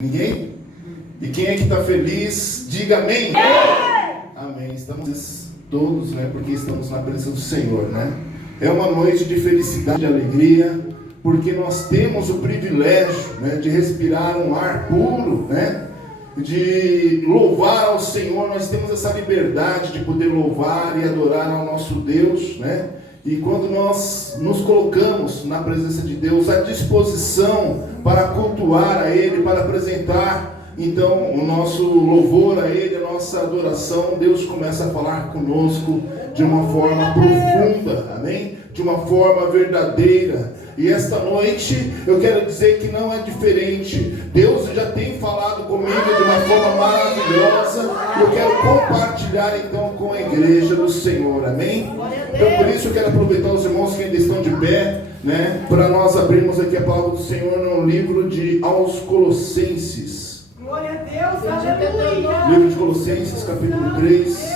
Ninguém? E quem é que está feliz? Diga amém. Amém. Estamos todos, porque estamos na presença do Senhor, É uma noite de felicidade, de alegria, porque nós temos o privilégio, de respirar um ar puro, de louvar ao Senhor. Nós temos essa liberdade de poder louvar e adorar ao nosso Deus, E quando nós nos colocamos na presença de Deus, à disposição para cultuar a Ele, para apresentar então o nosso louvor a Ele, a nossa adoração, Deus começa a falar conosco de uma forma profunda, amém? De uma forma verdadeira. E esta noite eu quero dizer que não é diferente. Deus já tem falado comigo de uma forma maravilhosa. Eu quero compartilhar então com a igreja do Senhor, amém? Então por isso eu quero aproveitar os irmãos que ainda estão de pé, para nós abrirmos aqui a palavra do Senhor no livro de aos Colossenses. Glória a Deus, aleluia. Livro de Colossenses, capítulo 3,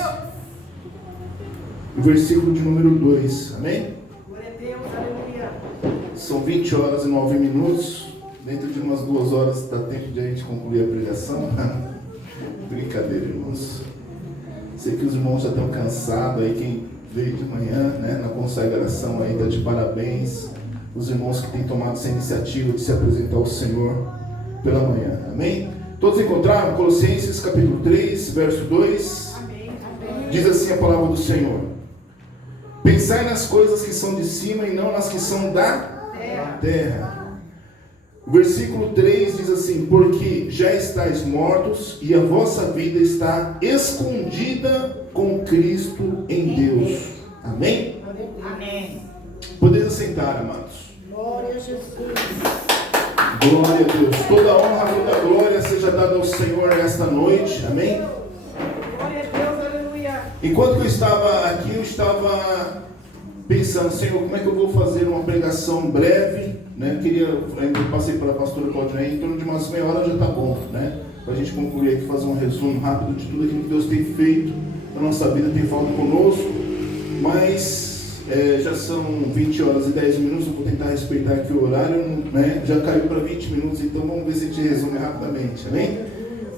versículo de número 2, amém? Glória a Deus, aleluia. São 20 horas e 9 minutos. Dentro de umas 2 horas dá tempo de a gente concluir a pregação. Brincadeira, irmãos. Sei que os irmãos já estão cansados aí, quem veio de manhã, na consagração aí, está de parabéns. Os irmãos que têm tomado essa iniciativa de se apresentar ao Senhor pela manhã, amém? Todos encontraram? Colossenses capítulo 3, verso 2. Amém. Diz assim a palavra do Senhor: pensai nas coisas que são de cima e não nas que são da terra. O versículo 3 diz assim: porque já estáis mortos e a vossa vida está escondida com Cristo em Deus. Amém? Amém. Podeis assentar, amados. Glória a Jesus. Glória a Deus. Toda honra, toda glória seja dada ao Senhor nesta noite. Amém? Glória a Deus, aleluia. Enquanto eu estava aqui, eu estava pensando: Senhor, como é que eu vou fazer uma pregação breve, Eu passei para a pastora Claudinei, em torno de umas meia hora já está bom, Para a gente concluir aqui, fazer um resumo rápido de tudo aquilo que Deus tem feito na nossa vida, tem falado conosco. Mas já são 20 horas e 10 minutos, eu vou tentar respeitar aqui o horário, Já caiu para 20 minutos, então vamos ver se a gente resume rapidamente, amém?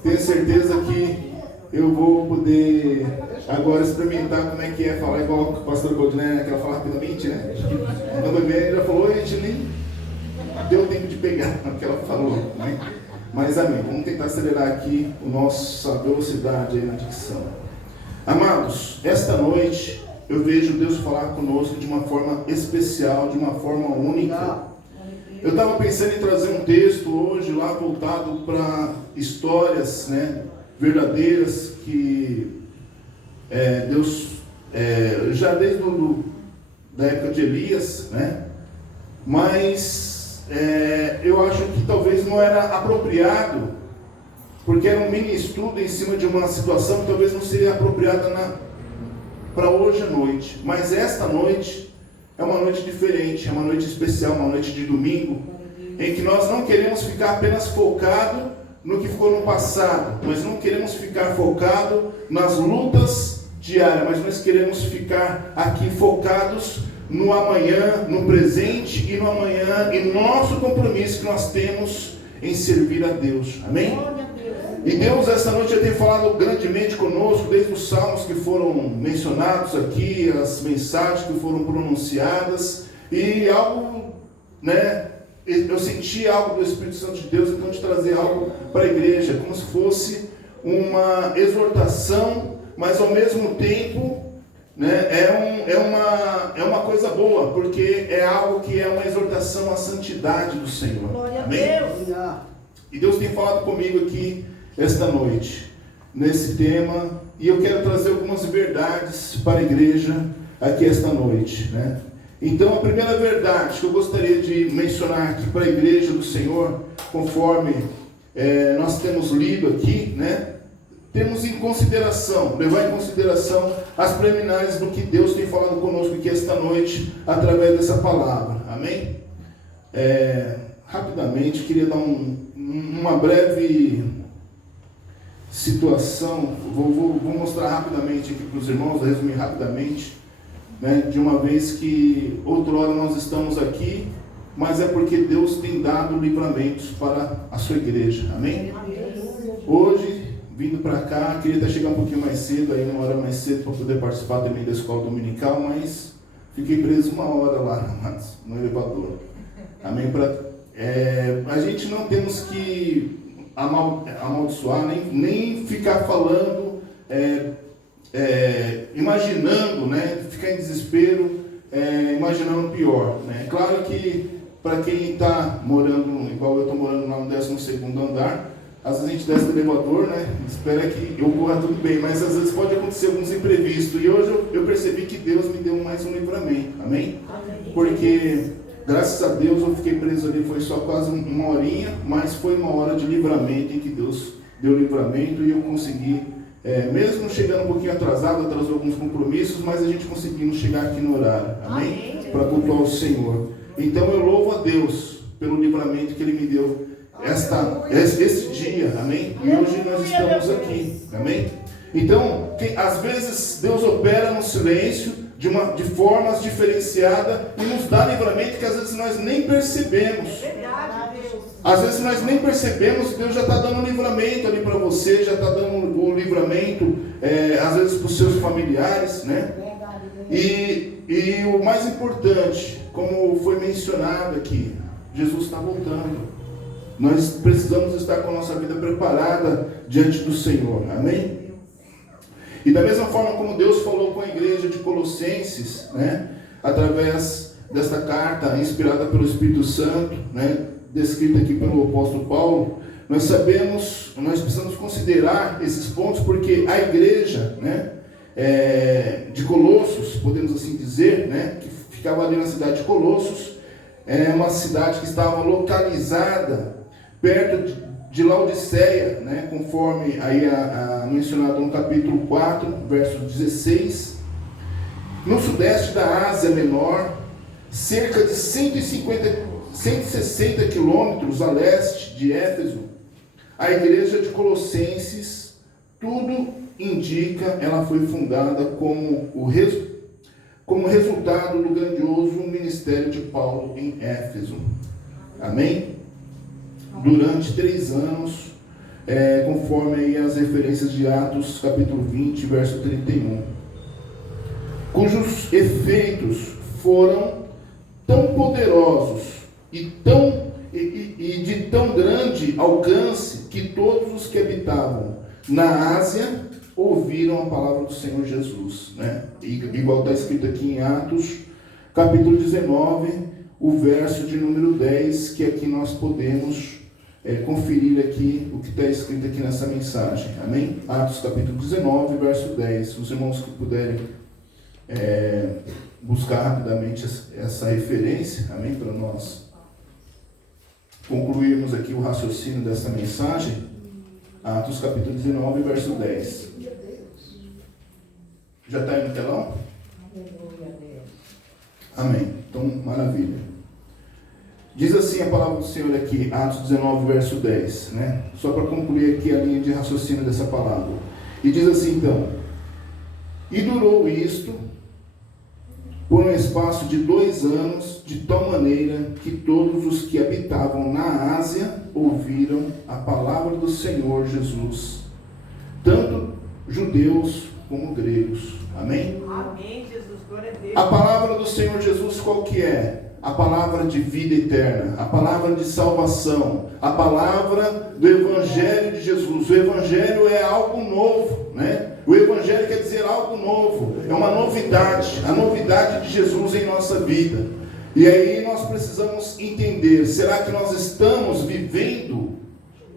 Tenho certeza que eu vou poder agora experimentar como é que é falar igual o pastor Claudinei, que ela fala rapidamente, Quando eu vi, ele já falou: a gente nem deu tempo de pegar o que ela falou, Mas amém, vamos tentar acelerar aqui a nossa velocidade aí na dicção. Amados, esta noite eu vejo Deus falar conosco de uma forma especial, de uma forma única. Eu estava pensando em trazer um texto hoje lá voltado para histórias, verdadeiras que Deus, já desde da época de Elias, Mas eu acho que talvez não era apropriado, porque era um mini estudo em cima de uma situação que talvez não seria apropriada para hoje à noite. Mas esta noite é uma noite diferente, é uma noite especial, uma noite de domingo, em que nós não queremos ficar apenas focado no que ficou no passado, nós não queremos ficar focado nas lutas diárias, mas nós queremos ficar aqui focados no amanhã, no presente e no amanhã, e nosso compromisso que nós temos em servir a Deus, amém? E Deus esta noite já tem falado grandemente conosco, desde os salmos que foram mencionados aqui, as mensagens que foram pronunciadas, e algo, eu senti algo do Espírito Santo de Deus, então de trazer algo para a igreja, como se fosse uma exortação, mas ao mesmo tempo, é uma coisa boa, porque é algo que é uma exortação à santidade do Senhor. Glória amém? a Deus. E Deus tem falado comigo aqui esta noite, nesse tema, e eu quero trazer algumas verdades para a igreja aqui esta noite, Então a primeira verdade que eu gostaria de mencionar aqui para a igreja do Senhor, conforme nós temos lido aqui, temos levar em consideração as preliminares do que Deus tem falado conosco aqui esta noite, através dessa palavra, amém? Rapidamente, queria dar uma breve situação, vou mostrar rapidamente aqui para os irmãos, vou resumir rapidamente, de uma vez que outrora nós estamos aqui mas é porque Deus tem dado livramentos para a sua igreja. Amém? Hoje, vindo para cá, queria até chegar um pouquinho mais cedo, aí uma hora mais cedo, para poder participar também da escola dominical, mas fiquei preso uma hora lá, amados, no elevador. Amém? A gente não temos que amaldiçoar, nem ficar falando, imaginando, né? Ficar em desespero, imaginando o pior, né? Claro que para quem está morando, igual eu estou morando lá no 12º andar, às vezes a gente desce do elevador, né? Espera que ocorra tudo bem, mas às vezes pode acontecer alguns imprevistos. E hoje eu percebi que Deus me deu mais um livramento, amém? Porque, graças a Deus, eu fiquei preso ali, foi só quase uma horinha, mas foi uma hora de livramento em que Deus deu livramento e eu consegui, mesmo chegando um pouquinho atrasado, atrasou alguns compromissos, mas a gente conseguiu chegar aqui no horário, amém? Para cultuar o Senhor. Então eu louvo a Deus pelo livramento que Ele me deu esse dia, amém? E hoje nós estamos aqui, amém? Então, às vezes Deus opera no silêncio, de formas diferenciadas, e nos dá livramento que às vezes nós nem percebemos. Às vezes nós nem percebemos, Deus já está dando um livramento ali para você, já está dando um livramento, às vezes para os seus familiares, né? E o mais importante, como foi mencionado aqui, Jesus está voltando. Nós precisamos estar com a nossa vida preparada diante do Senhor, amém? E da mesma forma como Deus falou com a igreja de Colossenses, né, através desta carta inspirada pelo Espírito Santo, né, descrita aqui pelo apóstolo Paulo, nós precisamos considerar esses pontos, porque a igreja, né, de Colossos, podemos assim dizer, né, que ficava ali na cidade de Colossos, é uma cidade que estava localizada perto de Laodiceia, né, conforme aí mencionado no capítulo 4, verso 16, no sudeste da Ásia Menor, cerca de 160 quilômetros a leste de Éfeso, a igreja de Colossenses, tudo indica, ela foi fundada como resultado do grandioso ministério de Paulo em Éfeso. Amém? Durante 3 anos, conforme aí as referências de Atos, capítulo 20, verso 31, cujos efeitos foram tão poderosos e de tão grande alcance que todos os que habitavam na Ásia ouviram a palavra do Senhor Jesus, né? Igual está escrito aqui em Atos, capítulo 19, o verso de número 10, que aqui nós podemos conferir aqui o que está escrito aqui nessa mensagem, amém? Atos capítulo 19, verso 10. Os irmãos que puderem buscar rapidamente essa referência, amém? Para nós concluirmos aqui o raciocínio dessa mensagem. Atos capítulo 19, verso 10. Já está aí no telão? Amém. Então, maravilha. Diz assim a palavra do Senhor aqui, Atos 19, verso 10, né? Só para concluir aqui a linha de raciocínio dessa palavra. E diz assim então: e durou isto por um espaço de 2 anos, de tal maneira que todos os que habitavam na Ásia ouviram a palavra do Senhor Jesus, tanto judeus como gregos. Amém? Amém, Jesus, glória a Deus. A palavra do Senhor Jesus qual que é? A palavra de vida eterna, a palavra de salvação, a palavra do Evangelho de Jesus. O Evangelho é algo novo, né? O Evangelho quer dizer algo novo, é uma novidade, a novidade de Jesus em nossa vida. E aí nós precisamos entender, será que nós estamos vivendo,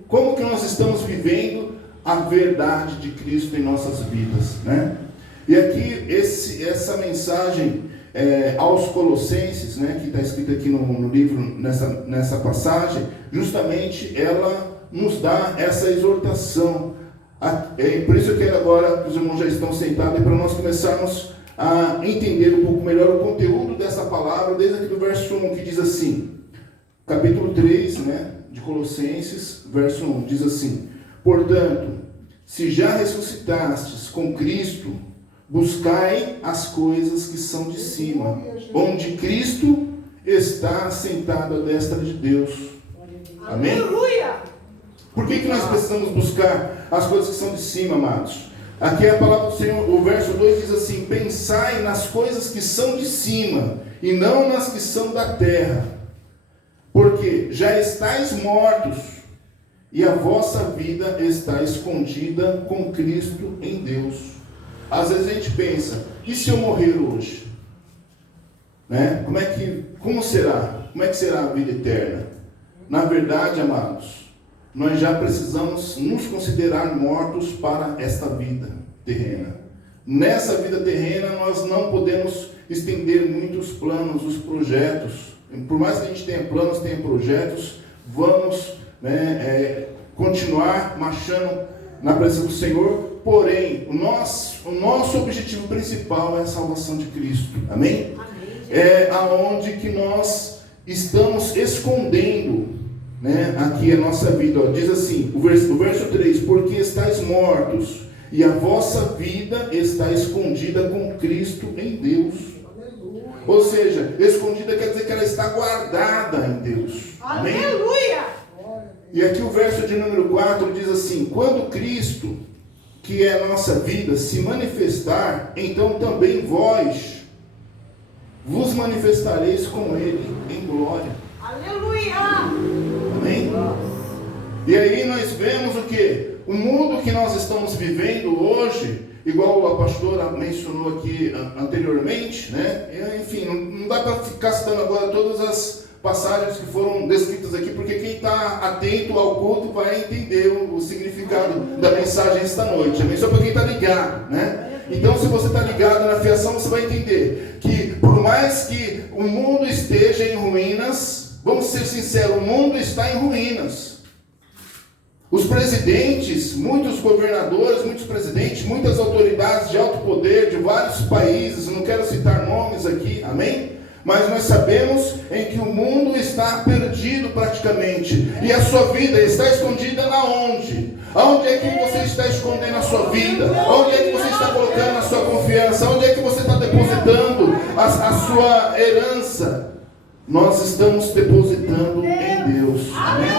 como que nós estamos vivendo a verdade de Cristo em nossas vidas, né? E aqui essa mensagem aos Colossenses, né, que está escrito aqui no livro, nessa passagem, justamente ela nos dá essa exortação. Por isso eu quero agora, que os irmãos já estão sentados, para nós começarmos a entender um pouco melhor o conteúdo dessa palavra, desde aqui do verso 1, que diz assim, capítulo 3, né, de Colossenses, verso 1, diz assim: portanto, se já ressuscitastes com Cristo, buscai as coisas que são de cima, onde Cristo está sentado à destra de Deus. Amém? Aleluia! Por que nós precisamos buscar as coisas que são de cima, amados? Aqui é a palavra do Senhor, o verso 2 diz assim: pensai nas coisas que são de cima, e não nas que são da terra, porque já estáis mortos, e a vossa vida está escondida com Cristo em Deus. Às vezes a gente pensa, e se eu morrer hoje? Né? Como será? Como é que será a vida eterna? Na verdade, amados, nós já precisamos nos considerar mortos para esta vida terrena. Nessa vida terrena, nós não podemos estender muito os planos, os projetos. Por mais que a gente tenha planos, tenha projetos, vamos continuar marchando na presença do Senhor. Porém, o nosso objetivo principal é a salvação de Cristo. Amém? É aonde que nós estamos escondendo, né, aqui a nossa vida. Ó, diz assim, o verso 3: porque estáis mortos, e a vossa vida está escondida com Cristo em Deus. Aleluia. Ou seja, escondida quer dizer que ela está guardada em Deus. Amém? Aleluia! E aqui o verso de número 4 diz assim: quando Cristo, que é a nossa vida, se manifestar, então também vós vos manifestareis com Ele em glória. Aleluia! Amém? E aí nós vemos o que? O mundo que nós estamos vivendo hoje, igual a pastora mencionou aqui anteriormente, né? Enfim, não dá para ficar citando agora todas as passagens que foram descritas aqui, porque quem está atento ao culto vai entender o significado da mensagem esta noite. Amém? Só para quem está ligado, né? Então, se você está ligado na fiação, você vai entender que, por mais que o mundo esteja em ruínas, vamos ser sinceros, o mundo está em ruínas. Os presidentes, muitos governadores, muitos presidentes, muitas autoridades de alto poder de vários países, não quero citar nomes aqui, amém? Mas nós sabemos em que o mundo está perdido praticamente. E a sua vida está escondida na onde? Aonde é que você está escondendo a sua vida? Onde é que você está colocando a sua confiança? Onde é que você está depositando a sua herança? Nós estamos depositando em Deus. Amém?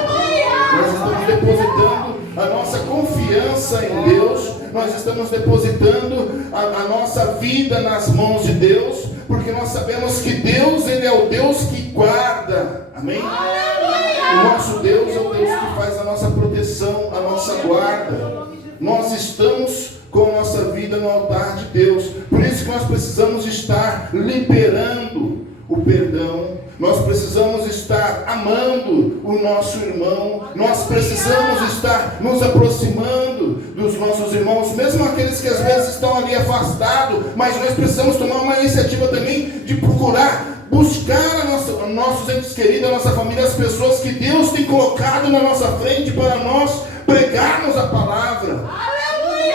Nós estamos depositando a nossa confiança em Deus. Nós estamos depositando a nossa vida nas mãos de Deus, porque nós sabemos que Deus, Ele é o Deus que guarda. Amém? O nosso Deus é o Deus que faz a nossa proteção, a nossa guarda. Nós estamos com a nossa vida no altar de Deus. Por isso que nós precisamos estar liberando o perdão. Nós precisamos estar amando o nosso irmão. Nós precisamos estar nos aproximando dos nossos irmãos, mesmo aqueles que às vezes estão ali afastados. Mas nós precisamos tomar uma iniciativa também de procurar, buscar nossos entes queridos, a nossa família, as pessoas que Deus tem colocado na nossa frente para nós pregarmos a palavra.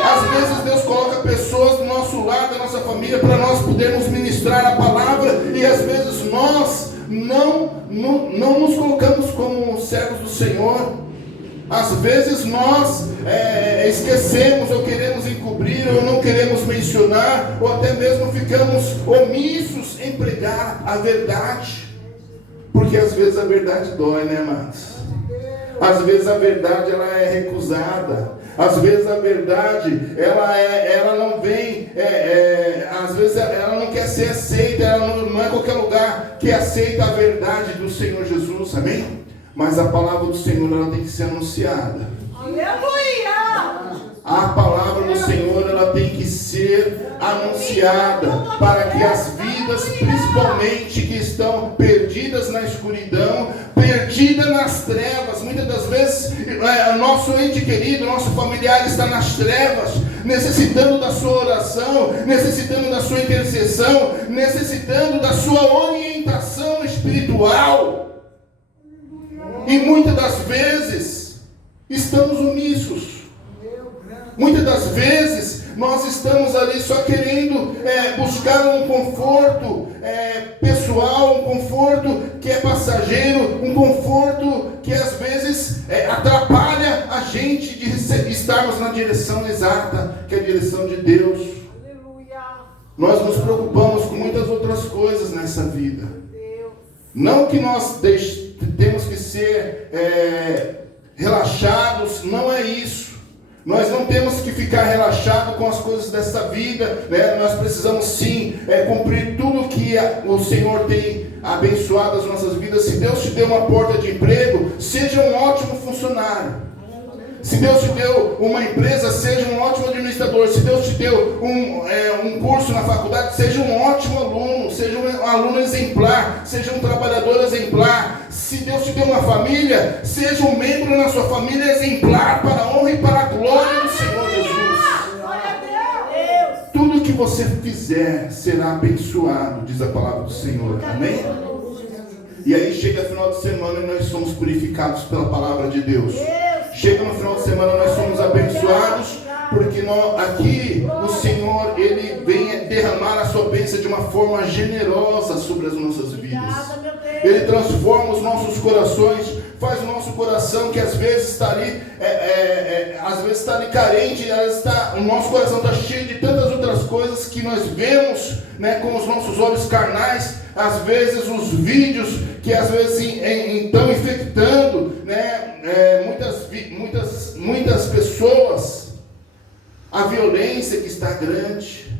Às vezes Deus coloca pessoas do nosso lado, da nossa família, para nós podermos ministrar a palavra, e às vezes nós não nos colocamos como servos do Senhor. Às vezes nós esquecemos, ou queremos encobrir, ou não queremos mencionar, ou até mesmo ficamos omissos em pregar a verdade, porque às vezes a verdade dói, né, amados? Às vezes a verdade ela é recusada. Às vezes a verdade ela não vem, às vezes ela não quer ser aceita, ela não é qualquer lugar que aceita a verdade do Senhor Jesus, amém? Mas a palavra do Senhor ela tem que ser anunciada. Aleluia! A palavra do Senhor ela tem que ser anunciada para que as vidas, principalmente que estão perdidas na escuridão, perdidas nas trevas, muitas das vezes nosso ente querido, nosso familiar está nas trevas, necessitando da sua oração, necessitando da sua intercessão, necessitando da sua orientação espiritual. E muitas das vezes estamos omissos. Muitas das vezes nós estamos ali só querendo buscar um conforto pessoal, um conforto que é passageiro, um conforto que às vezes atrapalha a gente de estarmos na direção exata, que é a direção de Deus. Aleluia. Nós nos preocupamos com muitas outras coisas nessa vida. Não que nós temos que ser relaxados, não é isso. Nós não temos que ficar relaxados com as coisas dessa vida, né? Nós precisamos sim cumprir tudo que o Senhor tem abençoado as nossas vidas. Se Deus te deu uma porta de emprego, seja um ótimo funcionário. Se Deus te deu uma empresa, seja um ótimo administrador. Se Deus te deu um curso na faculdade, seja um ótimo aluno, seja um aluno exemplar, seja um trabalhador exemplar. Se Deus te deu uma família, seja um membro na sua família exemplar para a honra e para a glória do Senhor Jesus. Tudo que você fizer será abençoado, diz a palavra do Senhor. Amém? E aí chega final de semana e nós somos purificados pela palavra de Deus. Chega no final de semana, nós somos abençoados, porque aqui o Senhor, Ele vem derramar a sua bênção de uma forma generosa sobre as nossas vidas. Ele transforma os nossos corações, faz o nosso coração que às vezes está ali, carente, o nosso coração está cheio de tantas outras coisas que nós vemos, né, com os nossos olhos carnais. Às vezes os vídeos que às vezes estão infectando, né, muitas pessoas, a violência que está grande,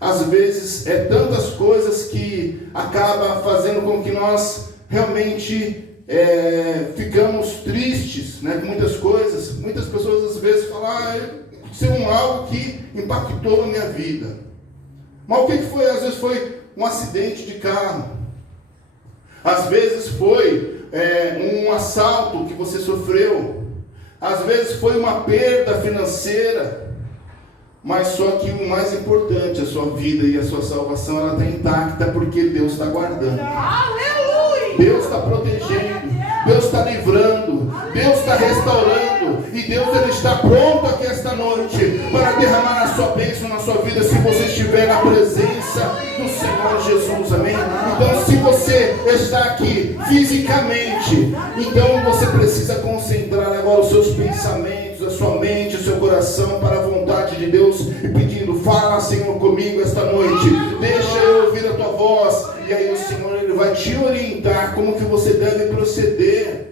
às vezes tantas coisas que acaba fazendo com que nós realmente ficamos tristes, né, com muitas coisas. Muitas pessoas às vezes falam, aconteceu algo que impactou a minha vida. Mas o que foi? Às vezes foi um acidente de carro. Às vezes foi um assalto que você sofreu. Às vezes foi uma perda financeira. Mas só que o mais importante, a sua vida e a sua salvação, ela está intacta porque Deus está guardando. Aleluia! Deus está protegendo. Deus está livrando. Deus está restaurando. E Deus, Ele está pronto aqui esta noite para derramar a sua bênção na sua vida, se você estiver na presença do Senhor Jesus. Amém? Então, se você está aqui fisicamente, então você precisa concentrar agora os seus pensamentos, a sua mente, o seu coração para a vontade de Deus, e pedindo, fala, Senhor, comigo esta noite, deixa eu ouvir a tua voz. E aí o Senhor, Ele vai te orientar como que você deve proceder,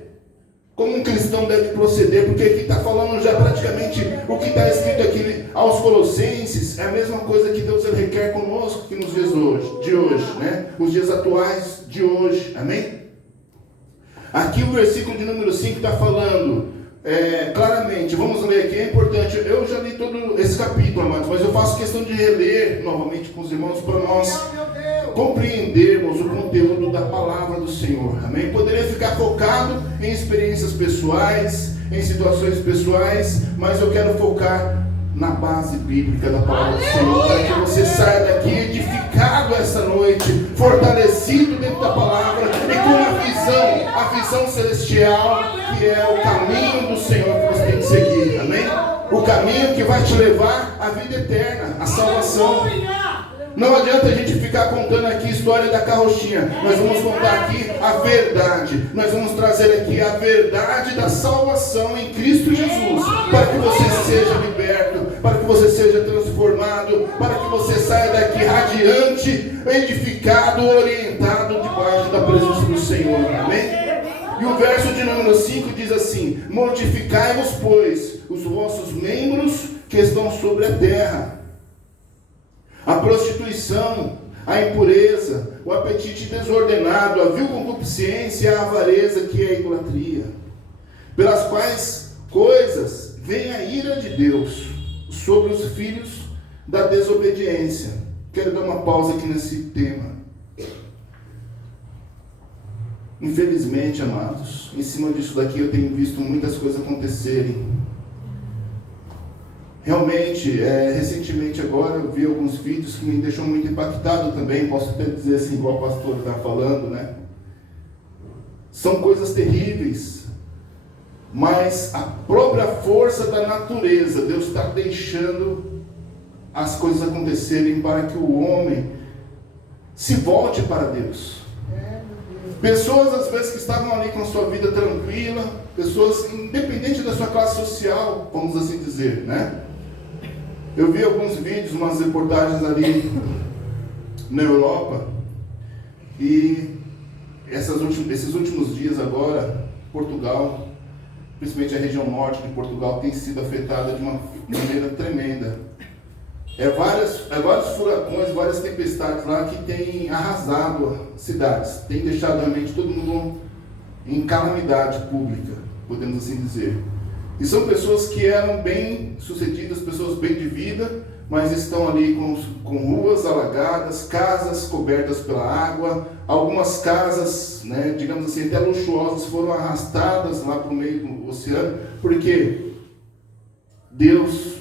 como um cristão deve proceder, porque aqui está falando já praticamente o que está escrito aqui aos Colossenses, é a mesma coisa que Deus requer conosco que nos dias de hoje, né? Os dias atuais de hoje, amém? Aqui o versículo de número 5 está falando claramente, vamos ler aqui, é importante, eu já li todo esse capítulo, amados, mas eu faço questão de reler novamente com os irmãos para nós compreendermos o conteúdo da palavra do Senhor, amém? Poderia ficar focado em experiências pessoais, em situações pessoais, mas eu quero focar na base bíblica da palavra do Senhor, para que você saia daqui edificado essa noite, fortalecido dentro da palavra e com a visão celestial, que é o caminho do Senhor que você tem que seguir, amém? O caminho que vai te levar à vida eterna, à salvação. Não adianta a gente ficar contando aqui a história da carrochinha. Nós vamos contar aqui a verdade. Nós vamos trazer aqui a verdade da salvação em Cristo Jesus, para que você seja liberto, para que você seja transformado, para que você saia daqui radiante, edificado, orientado debaixo da presença do Senhor. Amém? E o verso de número 5 diz assim: mortificai-vos, pois, os vossos membros que estão sobre a terra, a prostituição, a impureza, o apetite desordenado, a vil concupiscência, a avareza, que é a idolatria, pelas quais coisas vem a ira de Deus sobre os filhos da desobediência. Quero dar uma pausa aqui nesse tema. Infelizmente, amados, em cima disso daqui eu tenho visto muitas coisas acontecerem. Realmente, recentemente agora eu vi alguns vídeos que me deixam muito impactado também, posso até dizer assim, igual o pastor está falando, né? São coisas terríveis, mas a própria força da natureza, Deus está deixando as coisas acontecerem para que o homem se volte para Deus. Pessoas às vezes que estavam ali com a sua vida tranquila, pessoas independente da sua classe social, vamos assim dizer, né? Eu vi alguns vídeos, umas reportagens ali na Europa, e esses últimos dias agora, Portugal, principalmente a região norte de Portugal, tem sido afetada de uma maneira tremenda. Vários furacões, várias tempestades lá que têm arrasado cidades, têm deixado realmente todo mundo em calamidade pública, podemos assim dizer. E são pessoas que eram bem sucedidas, pessoas bem de vida, mas estão ali com ruas alagadas, casas cobertas pela água, algumas casas, né, digamos assim, até luxuosas, foram arrastadas lá para o meio do oceano, porque Deus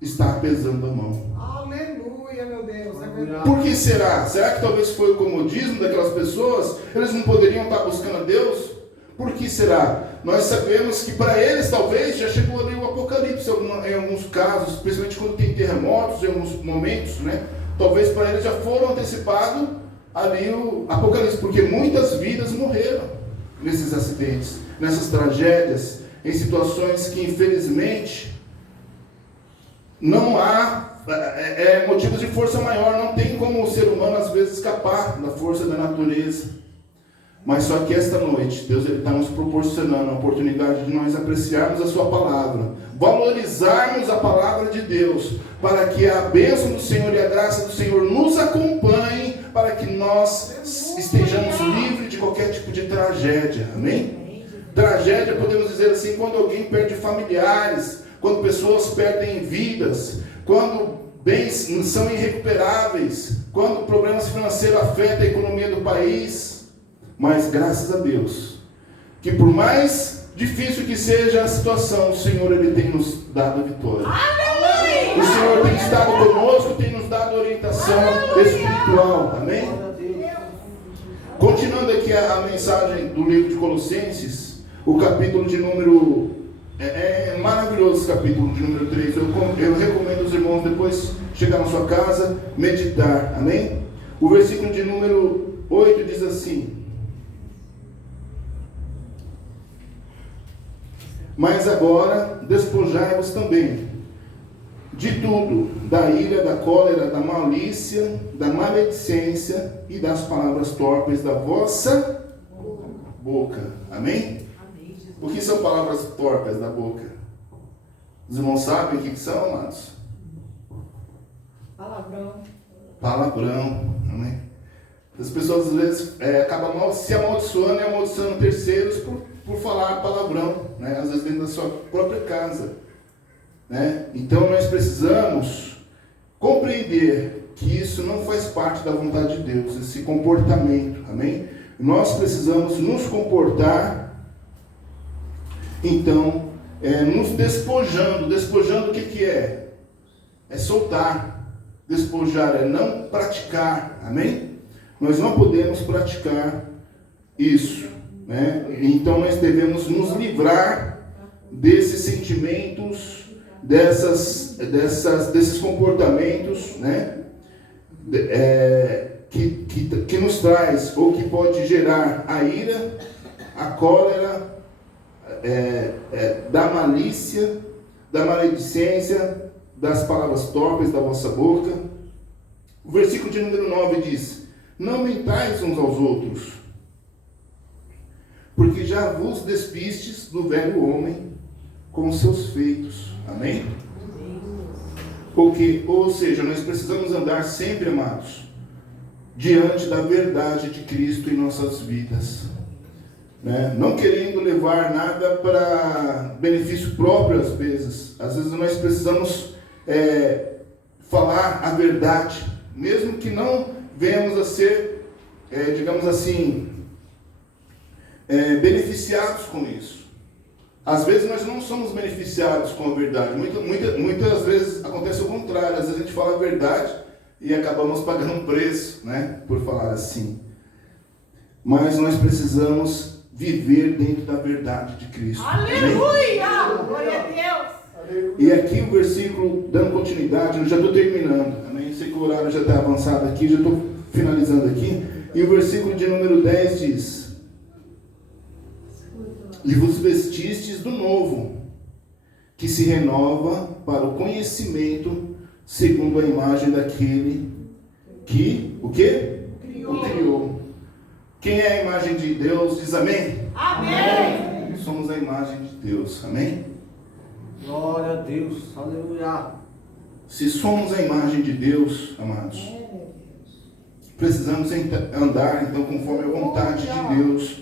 está pesando a mão. Aleluia, meu Deus, é verdade. Por que será? Será que talvez foi o comodismo daquelas pessoas? Eles não poderiam estar buscando a Deus? Por que será? Nós sabemos que para eles talvez já chegou ali o apocalipse em alguns casos, principalmente quando tem terremotos em alguns momentos, né? Talvez para eles já foram antecipado ali o apocalipse, porque muitas vidas morreram nesses acidentes, nessas tragédias, em situações que infelizmente não há motivos de força maior, não tem como o ser humano às vezes escapar da força da natureza. Mas só que esta noite, Deus está nos proporcionando a oportunidade de nós apreciarmos a sua palavra, valorizarmos a palavra de Deus, para que a bênção do Senhor e a graça do Senhor nos acompanhem, para que nós estejamos livres de qualquer tipo de tragédia, amém? Tragédia, podemos dizer assim, quando alguém perde familiares, quando pessoas perdem vidas, quando bens são irrecuperáveis, quando problemas financeiros afetam a economia do país. Mas graças a Deus, que por mais difícil que seja a situação, o Senhor Ele tem nos dado a vitória. Aleluia! O Senhor tem estado conosco, tem nos dado orientação espiritual, amém? Continuando aqui a mensagem do livro de Colossenses, o capítulo de número... É maravilhoso esse capítulo de número 3. Eu recomendo aos irmãos depois chegar na sua casa, meditar, amém? O versículo de número 8 diz assim: mas agora despojai-vos também de tudo, da ira, da cólera, da malícia, da maledicência e das palavras torpes da vossa boca. Amém? O que são palavras torpes da boca? Os irmãos sabem o que são, amados? Palavrão. Amém? As pessoas às vezes acabam se amaldiçoando e amaldiçoando terceiros por falar palavrão, né? Às vezes dentro da sua própria casa, né? Então nós precisamos compreender que isso não faz parte da vontade de Deus, esse comportamento, amém? Nós precisamos nos comportar, então, nos despojando. Despojando o que é? É soltar. Despojar é não praticar, amém? Nós não podemos praticar isso, né? Então nós devemos nos livrar desses sentimentos, desses comportamentos, né? Que nos traz, ou que pode gerar a ira, a cólera, da malícia, da maledicência, das palavras torpes da vossa boca. O versículo de número 9 diz: não mentais uns aos outros, porque já vos despistes do velho homem com os seus feitos. Amém? Ou seja, nós precisamos andar sempre, amados, diante da verdade de Cristo em nossas vidas, né? Não querendo levar nada para benefício próprio às vezes. Às vezes nós precisamos falar a verdade, mesmo que não venhamos a ser, digamos assim, beneficiados com isso. Às vezes nós não somos beneficiados com a verdade. Muitas vezes acontece o contrário. Às vezes a gente fala a verdade e acabamos pagando um preço, né, por falar assim. Mas nós precisamos viver dentro da verdade de Cristo. Aleluia! Glória a Deus! E aqui o versículo, dando continuidade, eu já estou terminando. Amém? Sei que o horário já está avançado aqui, já estou finalizando aqui. E o versículo de número 10 diz: e vos vestistes do novo, que se renova para o conhecimento segundo a imagem daquele que, o quê? O criou. Quem é a imagem de Deus, diz amém? Amém. Somos a imagem de Deus, amém? Glória a Deus. Aleluia. Se somos a imagem de Deus, amados, precisamos andar então conforme a vontade de Deus,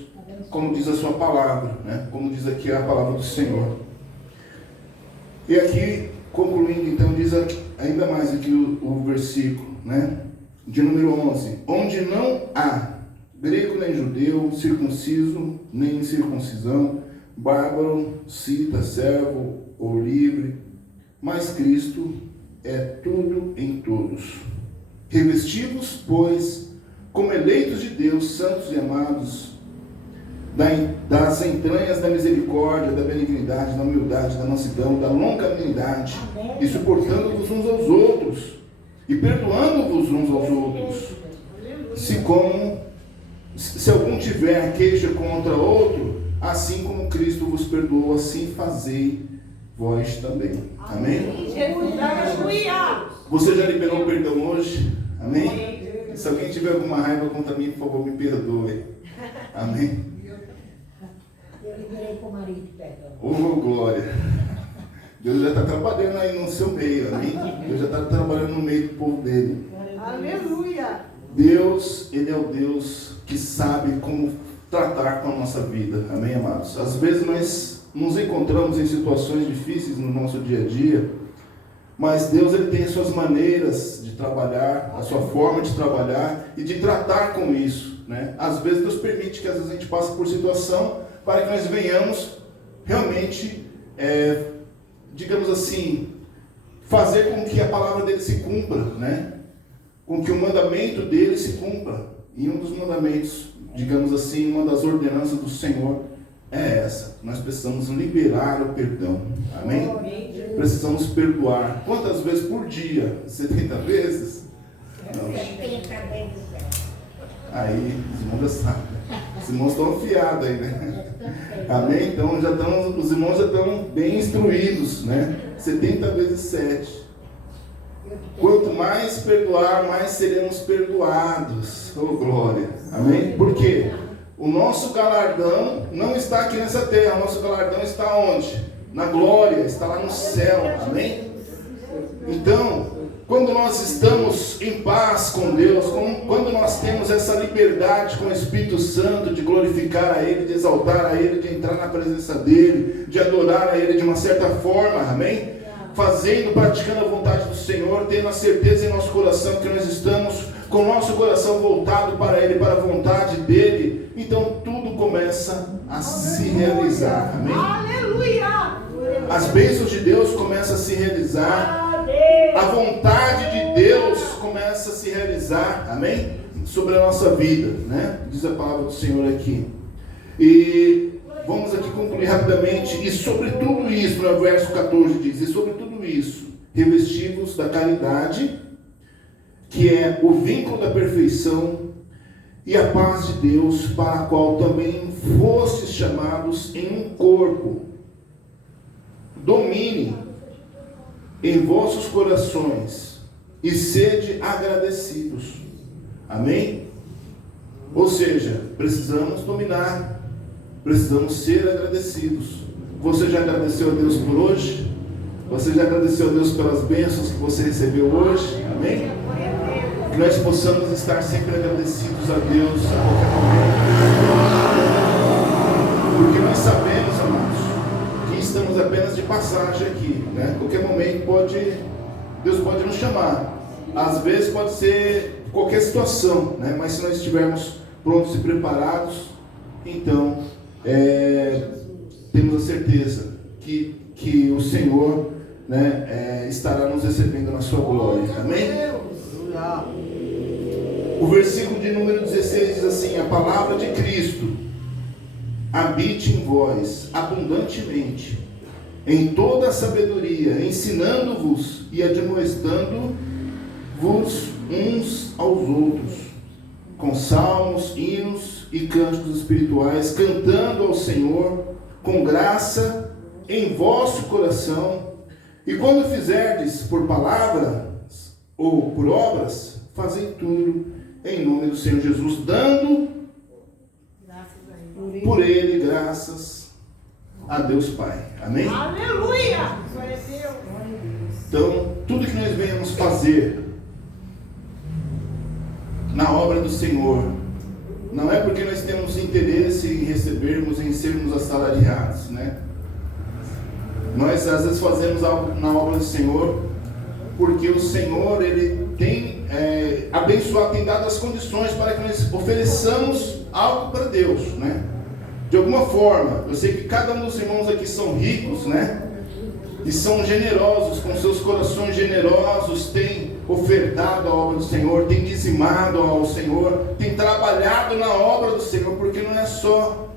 como diz a sua palavra, né? Como diz aqui a palavra do Senhor. E aqui, concluindo, então, diz ainda mais aqui o versículo, né? De número 11: onde não há grego nem judeu, circunciso nem incircuncisão, bárbaro, cita, servo ou livre, mas Cristo é tudo em todos. Revestivos, pois, como eleitos de Deus, santos e amados, das entranhas da misericórdia, da benignidade, da humildade, da mansidão, da longanimidade, e suportando-vos uns aos outros, e perdoando-vos uns aos outros, se algum tiver queixa contra outro, assim como Cristo vos perdoou, assim fazei vós também. Amém? Aleluia. Você já liberou o perdão hoje? Amém? Se alguém tiver alguma raiva contra mim, por favor, me perdoe. Amém? Eu liberei com o marido, perdão. Oh, glória! Deus já está trabalhando aí no seu meio, amém? Deus já está trabalhando no meio do povo dele. Aleluia. Deus, Ele é o Deus que sabe como tratar com a nossa vida, amém, amados? Às vezes nós nos encontramos em situações difíceis no nosso dia a dia, mas Deus, Ele tem as suas maneiras de trabalhar, a sua forma de trabalhar e de tratar com isso, né? Às vezes Deus permite que às vezes a gente passe por situação para que nós venhamos realmente, digamos assim, fazer com que a palavra dele se cumpra, né? Com que o mandamento dele se cumpra. E um dos mandamentos, digamos assim, uma das ordenanças do Senhor é essa: nós precisamos liberar o perdão, amém? Precisamos perdoar. Quantas vezes por dia? 70 vezes? Não. 70 vezes. Aí, os irmãos já sabem. Os irmãos estão afiados aí, né? Amém? Então, os irmãos já estão bem instruídos, né? 70 vezes 7. Quanto mais perdoar, mais seremos perdoados. Oh, glória. Amém? Por quê? O nosso galardão não está aqui nessa terra. O nosso galardão está onde? Na glória. Está lá no céu. Amém? Então, quando nós estamos em paz com Deus, quando nós temos essa liberdade com o Espírito Santo de glorificar a Ele, de exaltar a Ele, de entrar na presença dEle, de adorar a Ele de uma certa forma, amém? Fazendo, praticando a vontade do Senhor, tendo a certeza em nosso coração que nós estamos com o nosso coração voltado para Ele, para a vontade dEle, então tudo começa a se realizar, amém? Aleluia. As bênçãos de Deus começam a se realizar, a vontade de Deus começa a se realizar, amém? Sobre a nossa vida, né? Diz a palavra do Senhor aqui. E vamos aqui concluir rapidamente. E sobre tudo isso, no verso 14 diz: e sobre tudo isso, revestivos da caridade, que é o vínculo da perfeição, e a paz de Deus, para a qual também fostes chamados em um corpo. Domine em vossos corações e sede agradecidos. Amém? Ou seja, precisamos dominar, precisamos ser agradecidos. Você já agradeceu a Deus por hoje? Você já agradeceu a Deus pelas bênçãos que você recebeu hoje? Amém? Que nós possamos estar sempre agradecidos a Deus a qualquer momento. Porque nós sabemos, amados, que estamos apenas de passagem aqui, né? Qualquer momento Deus pode nos chamar. Às vezes pode ser qualquer situação, né? Mas se nós estivermos prontos e preparados, então temos a certeza que o Senhor, né, estará nos recebendo na sua glória. Amém? O versículo de número 16 diz assim: a palavra de Cristo habite em vós abundantemente, em toda a sabedoria, ensinando-vos e admoestando-vos uns aos outros, com salmos, hinos e cânticos espirituais, cantando ao Senhor com graça em vosso coração. E quando fizerdes por palavras ou por obras, fazei tudo em nome do Senhor Jesus, dando por ele, graças a Deus Pai. Amém? Aleluia. Glória a Deus. Então, tudo que nós venhamos fazer na obra do Senhor, não é porque nós temos interesse em recebermos, em sermos assalariados, né? Nós às vezes fazemos algo na obra do Senhor porque o Senhor, Ele tem abençoado, tem dado as condições para que nós ofereçamos algo para Deus, né? De alguma forma, eu sei que cada um dos irmãos aqui são ricos, né? E são generosos, com seus corações generosos, têm ofertado a obra do Senhor, têm dizimado ao Senhor, têm trabalhado na obra do Senhor, porque não é só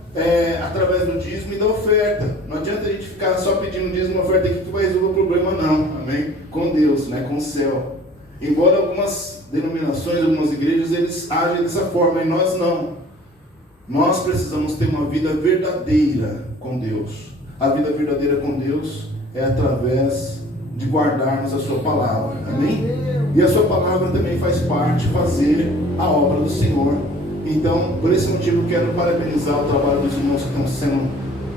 através do dízimo e da oferta. Não adianta a gente ficar só pedindo dízimo e oferta aqui que vai resolver o problema, não. Amém? Com Deus, né? Com o céu. Embora algumas denominações, algumas igrejas, eles agem dessa forma, e nós não. Nós precisamos ter uma vida verdadeira com Deus. A vida verdadeira com Deus é através de guardarmos a sua palavra. Amém? E a sua palavra também faz parte de fazer a obra do Senhor. Então, por esse motivo, eu quero parabenizar o trabalho dos irmãos que estão sendo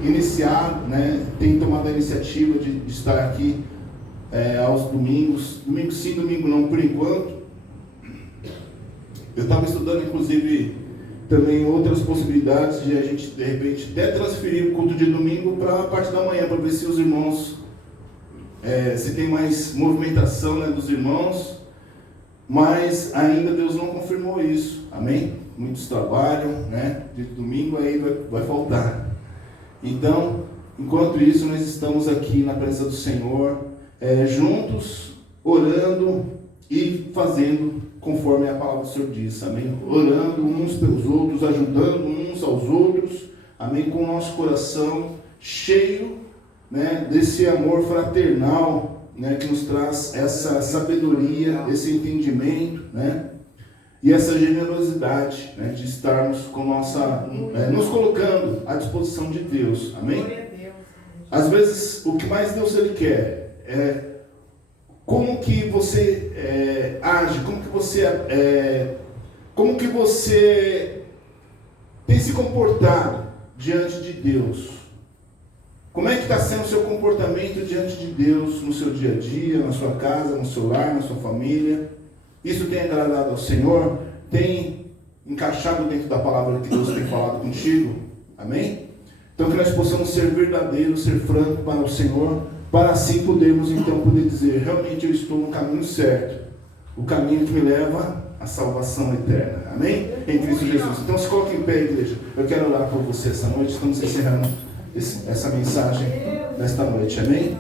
iniciados, né? Tem tomado a iniciativa de estar aqui aos domingos. Domingo sim, domingo não, por enquanto. Eu estava estudando, inclusive, também outras possibilidades de a gente, de repente, até transferir o culto de domingo para a parte da manhã, para ver se os irmãos, se tem mais movimentação, né, dos irmãos. Mas ainda Deus não confirmou isso. Amém? Muitos trabalham, né? De domingo aí vai faltar. Então, enquanto isso, nós estamos aqui na presença do Senhor, juntos, orando e fazendo conforme a palavra do Senhor diz. Amém? Orando uns pelos outros, ajudando uns aos outros. Amém? Com o nosso coração cheio, né, desse amor fraternal, né, que nos traz essa sabedoria, esse entendimento, né? E essa generosidade, né, de estarmos com nos colocando à disposição de Deus. Amém? Às vezes, o que mais Deus Ele quer é como que você age, como que você tem se comportado diante de Deus. Como é que está sendo o seu comportamento diante de Deus no seu dia a dia, na sua casa, no seu lar, na sua família? Isso tem agradado ao Senhor? Tem encaixado dentro da palavra que Deus tem falado contigo? Amém? Então que nós possamos ser verdadeiros, ser francos para o Senhor, para assim podermos então poder dizer, realmente eu estou no caminho certo, o caminho que me leva à salvação eterna. Amém? Em Cristo Jesus. Então se coloque em pé, igreja. Eu quero orar por você essa noite. Estamos encerrando essa mensagem nesta noite. Amém?